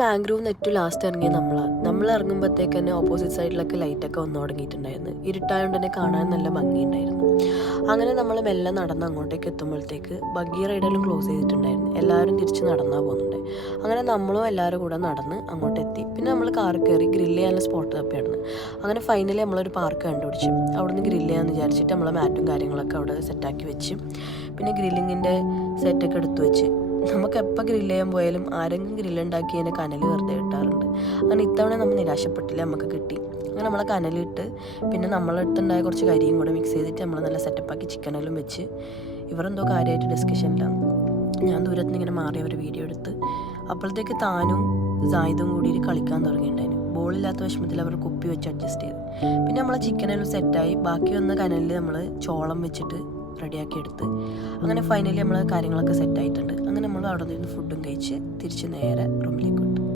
Mangrove ഏറ്റവും last ഇറങ്ങിയ നമ്മൾ ഇറങ്ങുമ്പോഴത്തേക്ക് തന്നെ ഓപ്പോസിറ്റ് സൈഡിലൊക്കെ ലൈറ്റൊക്കെ വന്നു തുടങ്ങിയിട്ടുണ്ടായിരുന്നു. ഇരുട്ടായതുകൊണ്ട് തന്നെ കാണാൻ നല്ല ഭംഗിയുണ്ടായിരുന്നു. അങ്ങനെ നമ്മൾ മെല്ലെ നടന്ന് അങ്ങോട്ടേക്ക് എത്തുമ്പോഴത്തേക്ക് ബഗ്ഗി റൈഡെല്ലാം ക്ലോസ് ചെയ്തിട്ടുണ്ടായിരുന്നു. എല്ലാവരും തിരിച്ച് നടന്നാൽ പോകുന്നുണ്ട്. അങ്ങനെ നമ്മളും എല്ലാവരും കൂടെ നടന്ന് അങ്ങോട്ട് എത്തി. പിന്നെ നമ്മൾ കാറിൽ കയറി ഗ്രില്ല് ചെയ്യാനുള്ള സ്പോട്ട് തപ്പിയായിരുന്നു. അങ്ങനെ ഫൈനലി നമ്മളൊരു പാർക്ക് കണ്ടുപിടിച്ചു. അവിടുന്ന് ഗ്രില്ല് ചെയ്യാമെന്ന് വിചാരിച്ചിട്ട് നമ്മളെ മാറ്റും കാര്യങ്ങളൊക്കെ അവിടെ സെറ്റാക്കി വെച്ച് പിന്നെ ഗ്രില്ലിങ്ങിൻ്റെ സെറ്റൊക്കെ എടുത്തു വെച്ച് നമുക്ക് എപ്പോൾ ഗ്രില്ല് ചെയ്യാൻ പോയാലും ആരെങ്കിലും ഗ്രില്ലുണ്ടാക്കി അതിനെ കനൽ വെറുതെ കിട്ടാറുണ്ട്. അങ്ങനെ ഇത്തവണ നമ്മൾ നിരാശപ്പെട്ടില്ല, നമുക്ക് കിട്ടി. അങ്ങനെ നമ്മളെ കനലിട്ട് പിന്നെ നമ്മളടുത്തുണ്ടായ കുറച്ച് കരിയും കൂടെ മിക്സ് ചെയ്തിട്ട് നമ്മൾ നല്ല സെറ്റപ്പാക്കി ചിക്കനെല്ലാം വെച്ച് ഇവരെന്തോ കാര്യമായിട്ട് ഡിസ്കഷനിലാണ്. ഞാൻ ദൂരത്ത് നിന്ന് ഇങ്ങനെ മാറി അവർ വീഡിയോ എടുത്ത്. അപ്പോഴത്തേക്ക് താനും സായിദും കൂടി കളിക്കാൻ തുടങ്ങിയിട്ടുണ്ടായിരുന്നു. ബോളില്ലാത്ത വിഷമത്തിൽ അവർ കുപ്പി വെച്ച് അഡ്ജസ്റ്റ് ചെയ്ത്. പിന്നെ നമ്മളെ ചിക്കനെല്ലാം സെറ്റായി. ബാക്കി വന്ന കനലിൽ നമ്മൾ ചോളം വെച്ചിട്ട് റെഡിയാക്കി എടുത്ത്. അങ്ങനെ ഫൈനലി നമ്മൾ കാര്യങ്ങളൊക്കെ സെറ്റായിട്ടുണ്ട്. അങ്ങനെ നമ്മൾ അവിടെ നിന്ന് ഫുഡും കഴിച്ച് തിരിച്ച് നേരെ റൂമിലേക്ക് വിട്ടു.